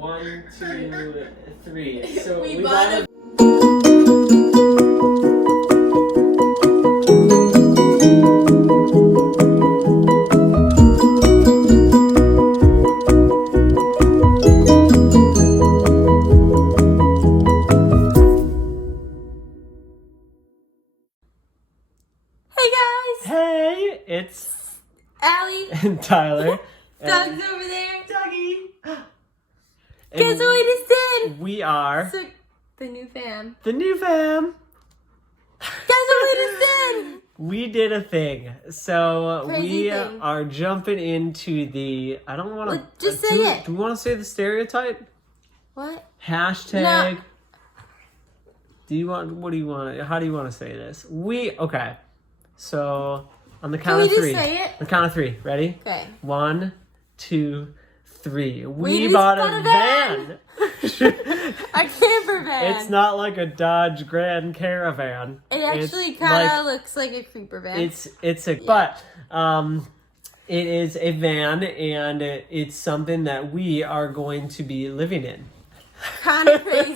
1, 2, 3. So we bought a Hey, it's Allie and Tyler. Doug's over there. Dougie. Guess what we just did? We are So, the new fam. the new fam. Guess what we just did? We did a thing. So Crazy we thing. are jumping into the. I don't want to. Well, just say it. Do we want to say the stereotype? What? Hashtag. No. Do you want? What do you want? How do you want to say this? Okay. So on the Can count we of just three. say it? The count of three. Ready? Okay. 1, 2, 3. We just bought bought a a van. A camper van. It's not like a Dodge Grand Caravan. It actually It's kind of like- looks like a creeper van. It's a but it is a van, and it's something that we are going to be living in. Kind of crazy.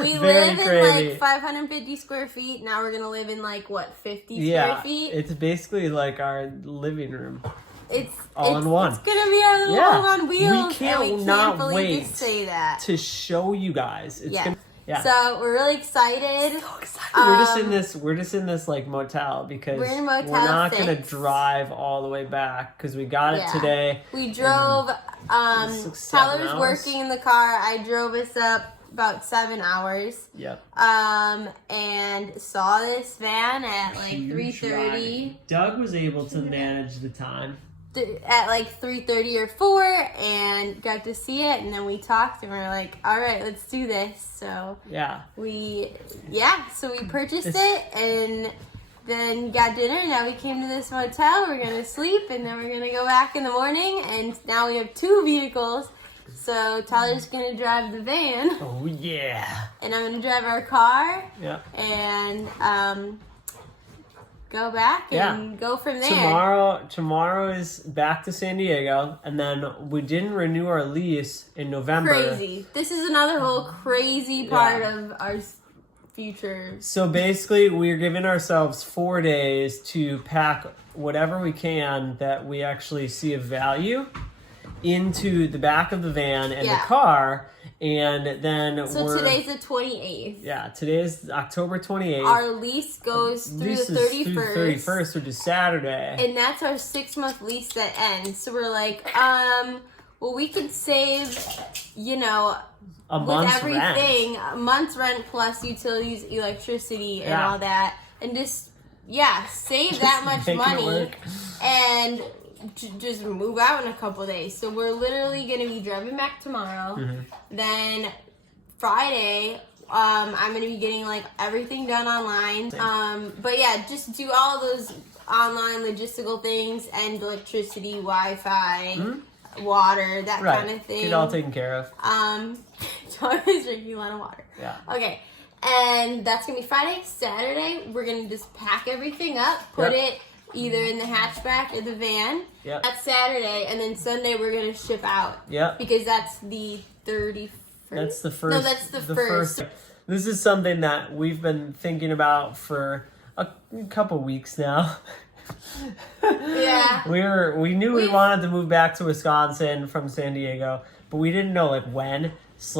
We Very live in crazy. like 550 square feet. Now we're gonna live in like what 50 Yeah, square feet. it's basically like our living room. It's all in one. It's gonna be our little Yeah. home on wheels. We can't and we not can't believe wait we say that. To show you guys, it's Yeah. gonna, yeah. So we're really excited. We're just in this like motel because We're in Motel we're not gonna 6. drive all the way back because we got it Yeah. today. We drove. It's like 7 Tyler's hours. working in the car. I drove us up about 7 hours. Yep. And saw this van at like 3:30. Doug was able to manage the time. At like 3:30 or 4, and got to see it. And then we talked, and we were like, "All right, let's do this." So Yeah. so we purchased it, and then got dinner. Now we came to this motel. We're gonna sleep, and then we're gonna go back in the morning. And now we have 2 vehicles. So Tyler's gonna drive the van, Oh yeah. and I'm gonna drive our car, Yeah. and go back and go from there. Tomorrow is back to San Diego, and then we didn't renew our lease in November. Crazy. This is another whole crazy part of our future. So basically, we're giving ourselves 4 days to pack whatever we can that we actually see of value into the back of the van and the car, and then So today's the 28th. Yeah, today is October 28th. Our lease goes through the 31st. Through the 31st, which is Saturday. And that's our 6-month lease that ends. So we're like, well, we could save, a with month's everything, rent. a month's rent plus utilities, electricity, and Yeah. all that. And just save that much make it money. work. And just move out in a couple days. So we're literally going to be driving back tomorrow. Mm-hmm. Then Friday, I'm going to be getting like everything done online. But yeah, just do all those online logistical things and electricity, Wi-Fi, water, that kind of thing. Get it all taken care of. Always drinking a lot of water. Yeah. Okay. And that's going to be Friday. Saturday, we're going to just pack everything up, put it either in the hatchback or the van. Yep. That's Saturday, and then Sunday we're gonna ship out. Yep. Because that's the 31st. That's the first. No, that's the first. This is something that we've been thinking about for a couple weeks now. Yeah. We knew we wanted to move back to Wisconsin from San Diego, but we didn't know like when /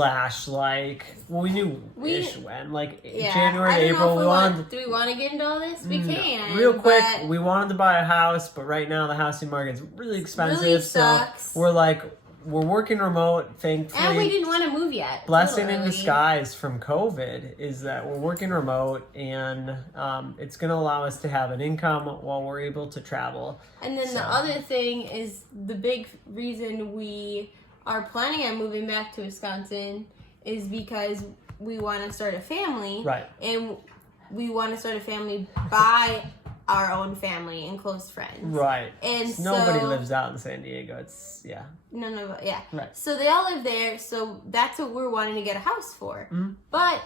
like we knew when, like January, I don't April. know if do we want to get into all this? We can. Real quick, but we wanted to buy a house, but right now the housing market's really expensive. Really so sucks. we're working remote, thankfully. And we didn't want to move yet. Blessing in Early. disguise from COVID is that we're working remote, and it's going to allow us to have an income while we're able to travel. And then the other thing is the big reason we are planning on moving back to Wisconsin is because we want to start a family. Right. And we want to start a family by our own family and close friends. Right. And Nobody so, lives out in San Diego. None of it, yeah. Right. So they all live there, so that's what we're wanting to get a house for. Mm-hmm. But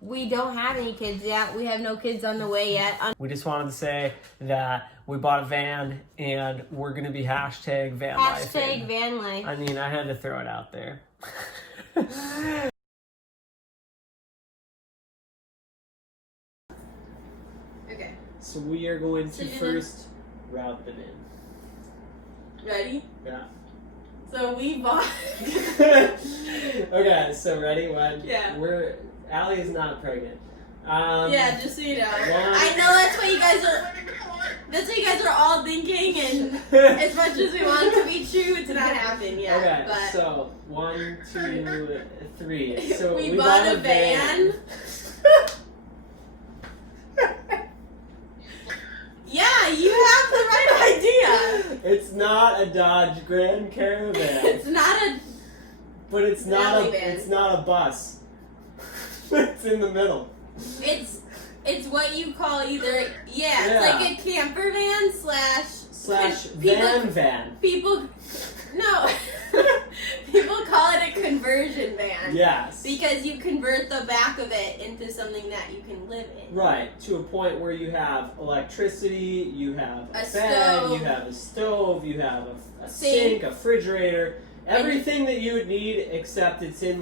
we don't have any kids yet. We have no kids on the way yet. We just wanted to say that we bought a van, and we're going to be hashtag van life. Hashtag van life. I mean, I had to throw it out there. Okay. So we are going So to you're first route them in. Ready? Yeah. So we bought. Okay, so ready? One. Yeah. Allie is not pregnant. Yeah, just so you know. One. I know that's what you guys are. That's what you guys are all thinking, and as much as we want it to be true, it's not happened yet. Okay, but so 1, 2, 3. So we bought a van. Yeah, you have the right idea. It's not a Dodge Grand Caravan. It's not a. But it's not Rally a van. it's not a bus. It's in the middle. It's what you call either Yeah. it's like a camper van slash van. People no people call it a conversion van. Yes. Because you convert the back of it into something that you can live in. Right, to a point where you have electricity, you have a bed, stove, you have a stove, you have a sink, a refrigerator, everything that you would need, except it's in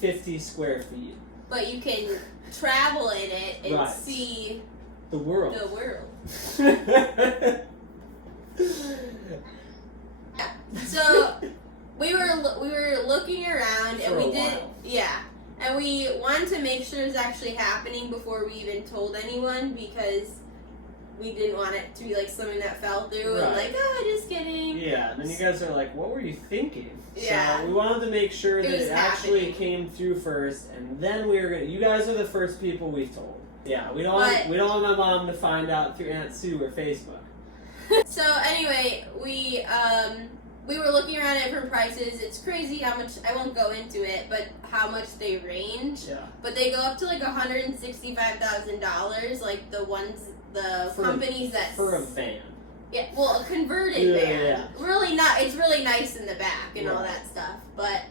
50 square feet. But you can travel in it and Right. see The world. the world. So we were looking around and For a we did while. and we wanted to make sure it's actually happening before we even told anyone because we didn't want it to be like something that fell through and Right. just kidding. Yeah, and then you guys are like, what were you thinking? Yeah. So we wanted to make sure that was it actually happening. came through first, and then we were gonna. You guys are the first people we told. Yeah, we don't But- want my mom to find out through Aunt Sue or Facebook. So anyway, we were looking around at different prices. It's crazy how much I won't go into it, but how much they range. Yeah. But they go up to like $165,000, like the companies that For a van. yeah, well, a converted Yeah, van. yeah. Really not. It's really nice in the back and all Right. that stuff. But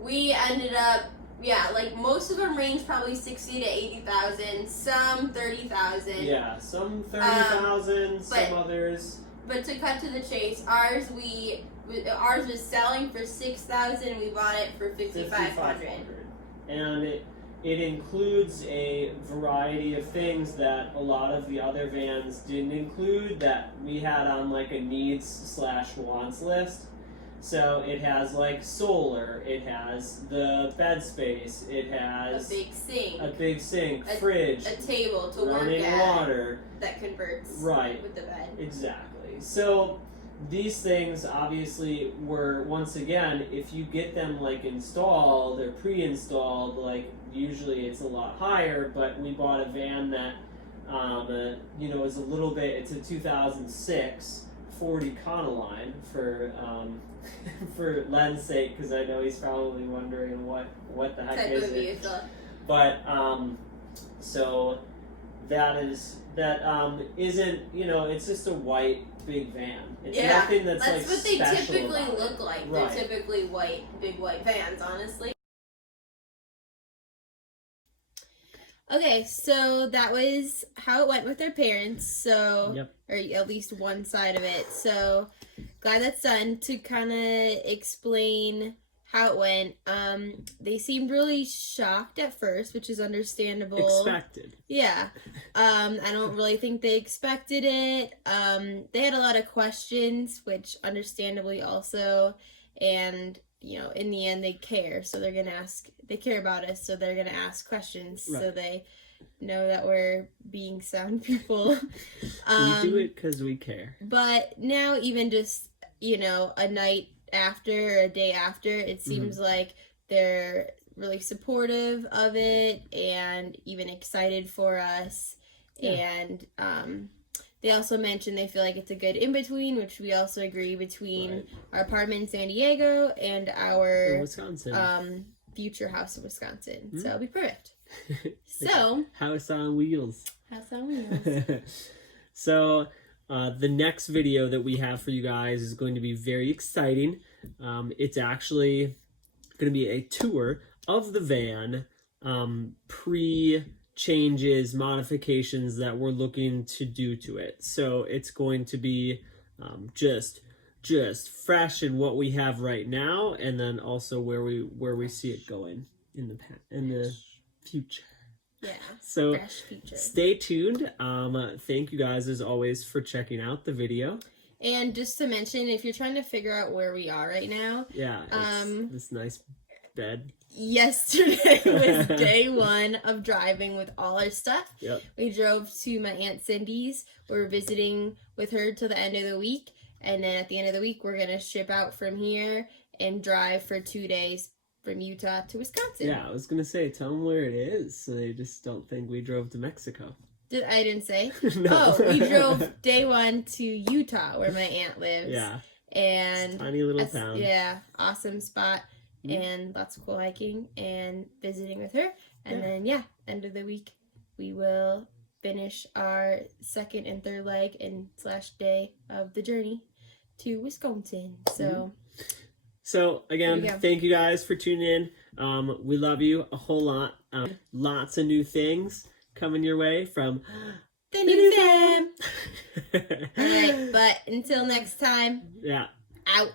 we ended up like most of them range probably 60 to 80,000. Some 30,000. Yeah, some 30,000, but- some others. But to cut to the chase, ours was selling for 6,000. We bought it for 5,500. And it includes a variety of things that a lot of the other vans didn't include that we had on a needs/wants list. So it has solar, it has the bed space, it has A big sink, fridge, a table to work running at water. that converts Right. with the bed. Exactly. So these things obviously were, once again, if you get them installed or pre-installed, usually it's a lot higher, but we bought a van that is a little bit, it's a 2006 Ford Econoline for for Len's sake, because I know he's probably wondering what the heck Type is of it. vehicle. But so that isn't, it's just a white big van. It's nothing that's what they special typically about look it. like. Right. They're typically big white vans, honestly. Okay, so that was how it went with their parents. So, Yep. or at least one side of it. So, glad that's done. To kind of explain how it went, they seemed really shocked at first, which is understandable. Expected. Yeah. I don't really think they expected it. They had a lot of questions, which understandably also, and in the end they care, so they care about us, so they're gonna ask questions. Right. So they know that we're being sound people. We do it because we care. But now even just, a night after, or a day after, it seems like they're really supportive of it and even excited for us. Yeah. And they also mentioned they feel like it's a good in-between, which we also agree, between Right. our apartment in San Diego and In our Wisconsin. future house in Wisconsin. Mm. So it'll be perfect. So, House on wheels. house on wheels. So the next video that we have for you guys is going to be very exciting. It's actually going to be a tour of the van, pre-changes, modifications that we're looking to do to it. So it's going to be just just fresh in what we have right now, and then also where we see it going in the future. Yeah. So fresh future. Stay tuned. Thank you guys as always for checking out the video. And just to mention, if you're trying to figure out where we are right now, yeah, it's this nice bed. Yesterday was day 1 of driving with all our stuff. Yep. We drove to my Aunt Cindy's. We're visiting with her till the end of the week. And then at the end of the week, we're going to ship out from here and drive for 2 days from Utah to Wisconsin. Yeah, I was going to say, tell them where it is so they just don't think we drove to Mexico. I didn't say? No. Oh, we drove day 1 to Utah where my aunt lives. Yeah. And tiny little town. Yeah, awesome spot. And lots of cool hiking and visiting with her. And then, end of the week, we will finish our second and third leg and / day of the journey to Wisconsin. So, again, thank you guys for tuning in. We love you a whole lot. Lots of new things coming your way from the new fam. All right, but until next time. Yeah. Out.